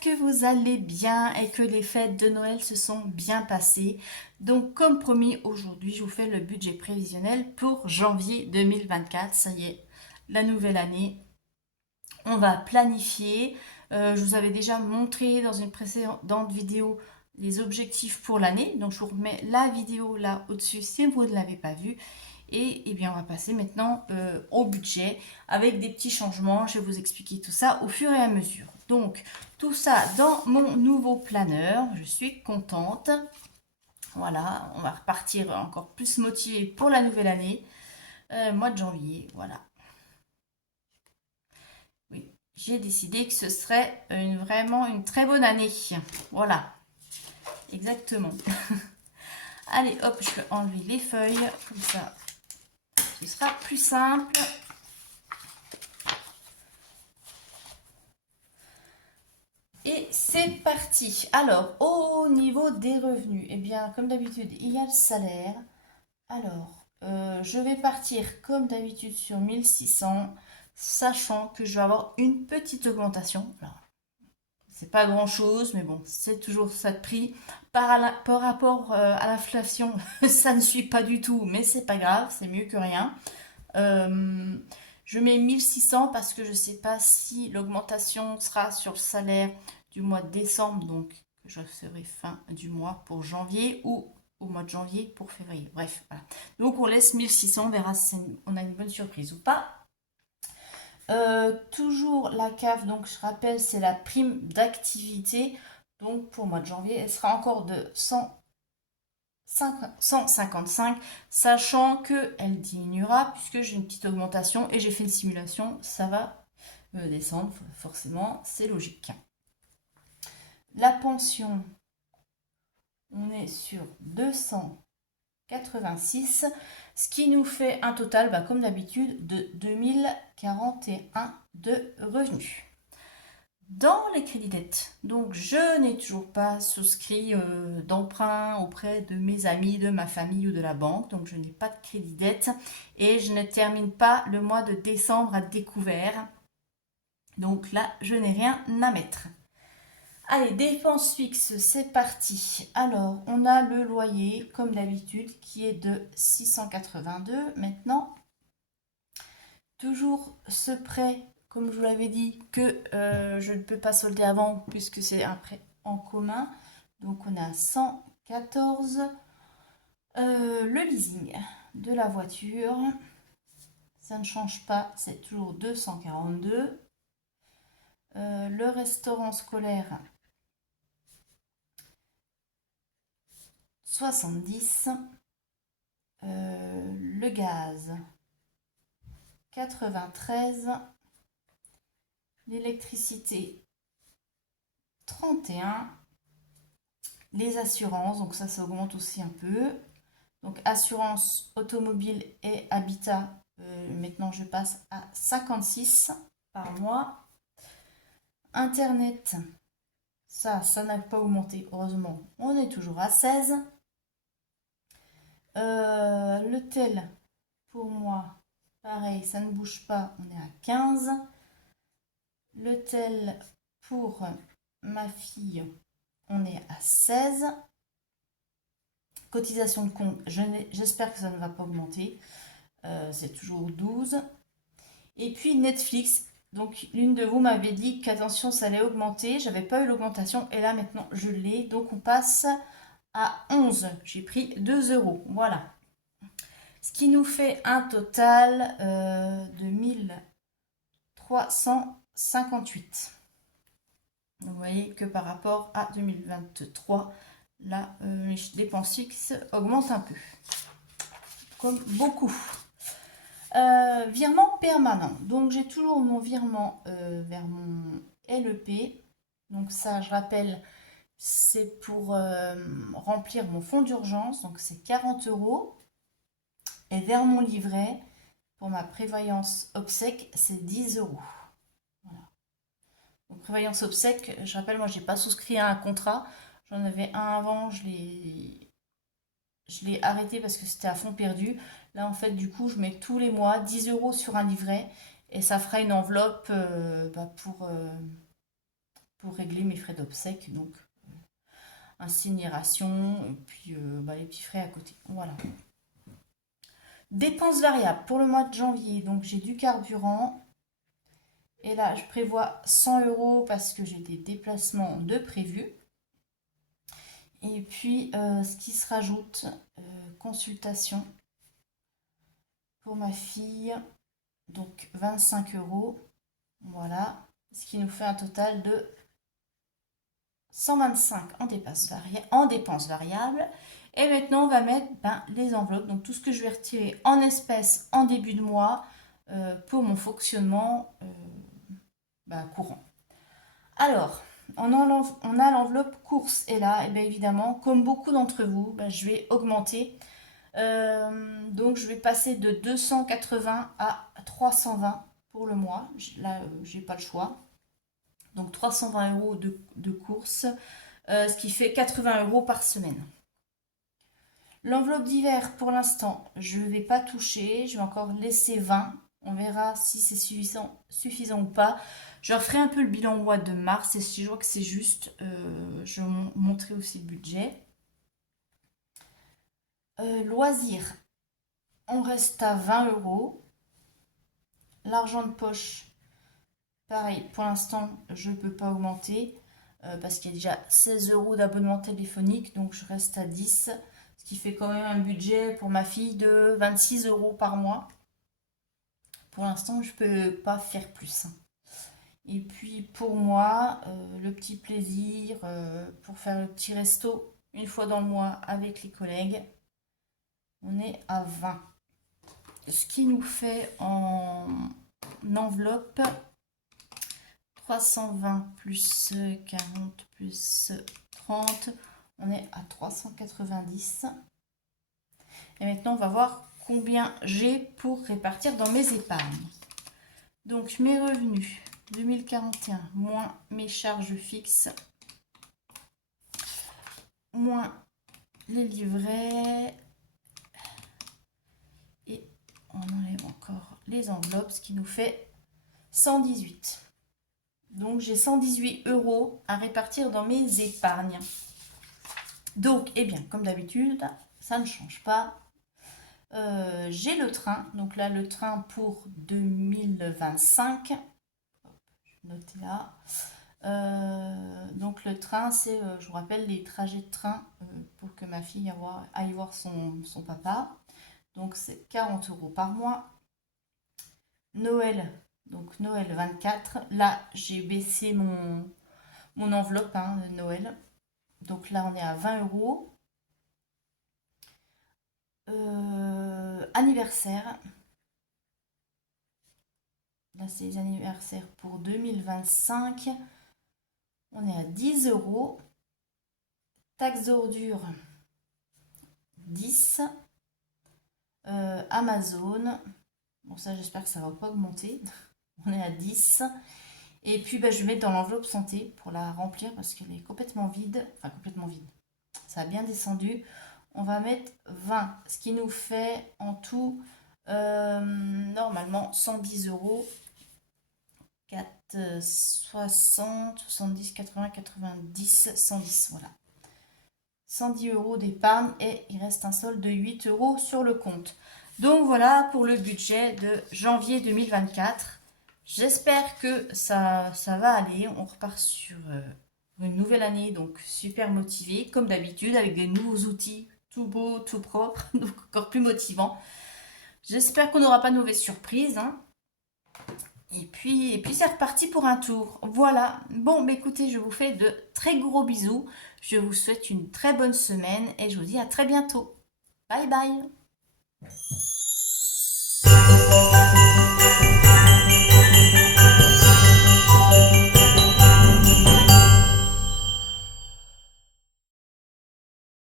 que vous allez bien et que les fêtes de Noël se sont bien passées. Donc, comme promis, aujourd'hui, je vous fais le budget prévisionnel pour janvier 2024. Ça y est, la nouvelle année. On va planifier. Je vous avais déjà montré dans une précédente vidéo les objectifs pour l'année. Donc, je vous remets la vidéo là au-dessus si vous ne l'avez pas vue. Et, eh bien, on va passer maintenant au budget avec des petits changements. Je vais vous expliquer tout ça au fur et à mesure. Donc, tout ça dans mon nouveau planeur. Je suis contente. Voilà, on va repartir encore plus motivé pour la nouvelle année. Mois de janvier, voilà. Oui, j'ai décidé que ce serait vraiment une très bonne année. Voilà, exactement. Allez, hop, je vais enlever les feuilles. Comme ça, ce sera plus simple. Et c'est parti. Alors, au niveau des revenus, eh bien, comme d'habitude, il y a le salaire. Alors, je vais partir comme d'habitude sur 1600, sachant que je vais avoir une petite augmentation. Alors, c'est pas grand-chose, mais bon, c'est toujours ça de prix. Par rapport à l'inflation, ça ne suit pas du tout, mais c'est pas grave, c'est mieux que rien. Euh, je mets 1600 parce que je ne sais pas si l'augmentation sera sur le salaire du mois de décembre, donc je serai fin du mois pour janvier ou au mois de janvier pour février. Bref, voilà. Donc on laisse 1600, on verra si on a une bonne surprise ou pas. Toujours la CAF, donc je rappelle, c'est la prime d'activité. Donc pour le mois de janvier, elle sera encore de 155, sachant qu'elle diminuera puisque j'ai une petite augmentation et j'ai fait une simulation, ça va descendre forcément, c'est logique. La pension, on est sur 286, ce qui nous fait un total, comme d'habitude, de 2041 de revenus. Dans les crédits dettes, donc je n'ai toujours pas souscrit d'emprunt auprès de mes amis, de ma famille ou de la banque, donc je n'ai pas de crédit dette et je ne termine pas le mois de décembre à découvert. Donc là, je n'ai rien à mettre. Allez, dépenses fixes, c'est parti. Alors, on a le loyer, comme d'habitude, qui est de 682 maintenant. Toujours ce prêt, comme je vous l'avais dit, que je ne peux pas solder avant puisque c'est un prêt en commun. Donc on a 114. Le leasing de la voiture, ça ne change pas, c'est toujours 242. Le restaurant scolaire, 70. Le gaz, 93. L'électricité, 31. Les assurances, donc ça augmente aussi un peu. Donc assurance automobile et habitat, maintenant je passe à 56 par mois. Internet, ça n'a pas augmenté, heureusement, on est toujours à 16. Le tel, pour moi, pareil, ça ne bouge pas, on est à 15. Le tel, pour ma fille, on est à 16. Cotisation de compte, j'espère que ça ne va pas augmenter. C'est toujours 12. Et puis Netflix. Donc l'une de vous m'avait dit qu'attention, ça allait augmenter. J'avais pas eu l'augmentation et là maintenant je l'ai. Donc on passe à 11. J'ai pris 2 euros. Voilà. Ce qui nous fait un total de 1358. Vous voyez que par rapport à 2023, là, les dépenses fixes augmentent un peu. Comme beaucoup. Virement permanent. Donc j'ai toujours mon virement vers mon LEP. Donc ça, je rappelle, c'est pour remplir mon fonds d'urgence. Donc c'est 40 euros. Et vers mon livret, pour ma prévoyance obsèque, c'est 10 euros. Voilà. Donc prévoyance obsèque, je rappelle, moi j'ai pas souscrit à un contrat. J'en avais un avant, je l'ai arrêté parce que c'était à fond perdu. Là, en fait, du coup, je mets tous les mois 10 euros sur un livret et ça fera une enveloppe pour régler mes frais d'obsèques, donc incinération, et puis les petits frais à côté. Voilà. Dépenses variables pour le mois de janvier, donc j'ai du carburant. Et là, je prévois 100 € parce que j'ai des déplacements de prévus. Et puis, ce qui se rajoute, consultation pour ma fille, donc 25 €. Voilà, ce qui nous fait un total de 125 en dépenses variables. Et maintenant, on va mettre les enveloppes, donc tout ce que je vais retirer en espèces en début de mois pour mon fonctionnement courant. Alors, on a l'enveloppe course et là, et bien évidemment, comme beaucoup d'entre vous, je vais augmenter. Donc, je vais passer de 280 à 320 pour le mois. Là, j'ai pas le choix. Donc, 320 € de course, ce qui fait 80 € par semaine. L'enveloppe d'hiver, pour l'instant, je ne vais pas toucher. Je vais encore laisser 20. On verra si c'est suffisant ou pas. Je referai un peu le bilan au mois de mars. Et si je vois que c'est juste, je vais montrer aussi le budget. Loisirs, on reste à 20 €. L'argent de poche, pareil, pour l'instant, je ne peux pas augmenter parce qu'il y a déjà 16 € d'abonnement téléphonique. Donc, je reste à 10, ce qui fait quand même un budget pour ma fille de 26 € par mois. Pour l'instant, je ne peux pas faire plus. Et puis pour moi, le petit plaisir pour faire le petit resto une fois dans le mois avec les collègues, on est à 20. Ce qui nous fait en enveloppe 320 plus 40 plus 30, on est à 390. Et maintenant, on va voir combien j'ai pour répartir dans mes épargnes. Donc, mes revenus 2041 moins mes charges fixes moins les livrets et on enlève encore les enveloppes, ce qui nous fait 118. Donc, j'ai 118 € à répartir dans mes épargnes. Donc, eh bien, comme d'habitude, ça ne change pas. J'ai le train, donc là le train pour 2025, je vais noter là. Donc le train, c'est, je vous rappelle, les trajets de train pour que ma fille aille voir son papa. Donc c'est 40 € par mois. Noël, donc Noël 24, là j'ai baissé mon enveloppe de Noël. Donc là on est à 20 €. Anniversaire. Là, c'est les anniversaires pour 2025. On est à 10 €. Taxe d'ordure, 10. Amazon. Bon, ça, j'espère que ça ne va pas augmenter. On est à 10. Et puis, je vais mettre dans l'enveloppe santé pour la remplir parce qu'elle est complètement vide. Enfin, complètement vide. Ça a bien descendu. On va mettre 20, ce qui nous fait en tout normalement 110 €. 4, 60, 70, 80, 90, 110, voilà. 110 € d'épargne et il reste un solde de 8 € sur le compte. Donc voilà pour le budget de janvier 2024. J'espère que ça va aller. On repart sur une nouvelle année, donc super motivé, comme d'habitude, avec des nouveaux outils, tout beau, tout propre, donc encore plus motivant. J'espère qu'on n'aura pas de mauvaises surprises. Et puis c'est reparti pour un tour. Voilà. Bon, écoutez, je vous fais de très gros bisous. Je vous souhaite une très bonne semaine et je vous dis à très bientôt. Bye bye.